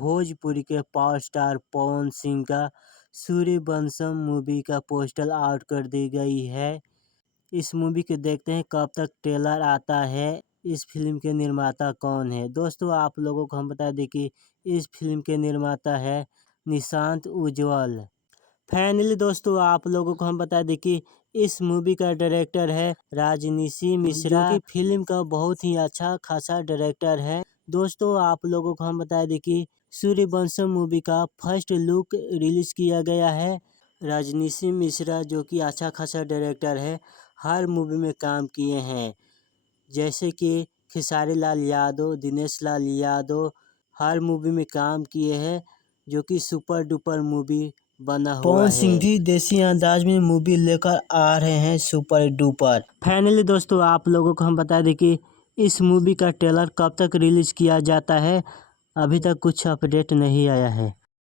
भोजपुरी के power star Pawan Singh का Sooryavansham movie का पोस्टर आउट कर दी गई है। इस मूवी के देखते हैं कब तक ट्रेलर आता है। इस फिल्म के निर्माता कौन है? दोस्तों आप लोगों को हम बता दें कि इस फिल्म के निर्माता है निशांत उज्ज्वल। फाइनली दोस्तों आप लोगों को हम बता दें कि इस मूवी का डायरेक्टर है राजनीशी मिश्रा, जो कि फिल्म का बहुत ही अच्छा खासा डायरेक्टर है। दोस्तों आप लोगों को हम बता दें कि सूर्यवंशम मूवी का फर्स्ट लुक रिलीज किया गया है। राजनीशी मिश्रा जो कि अच्छा खासा डायरेक्टर है, हर मूवी में काम किए हैं, जैसे कि खेसारी लाल यादव, दिनेश लाल यादव, हर मूवी में काम किए हैं, जो कि सुपर डुपर मूवी बना हुआ है। पवन सिंह भी देसी अंदाज में मूवी लेकर आ रहे हैं सुपर डुपर। फाइनली दोस्तों आप लोगों को हम बता दें कि इस मूवी का ट्रेलर कब तक रिलीज किया जाता है, अभी तक कुछ अपडेट नहीं आया है।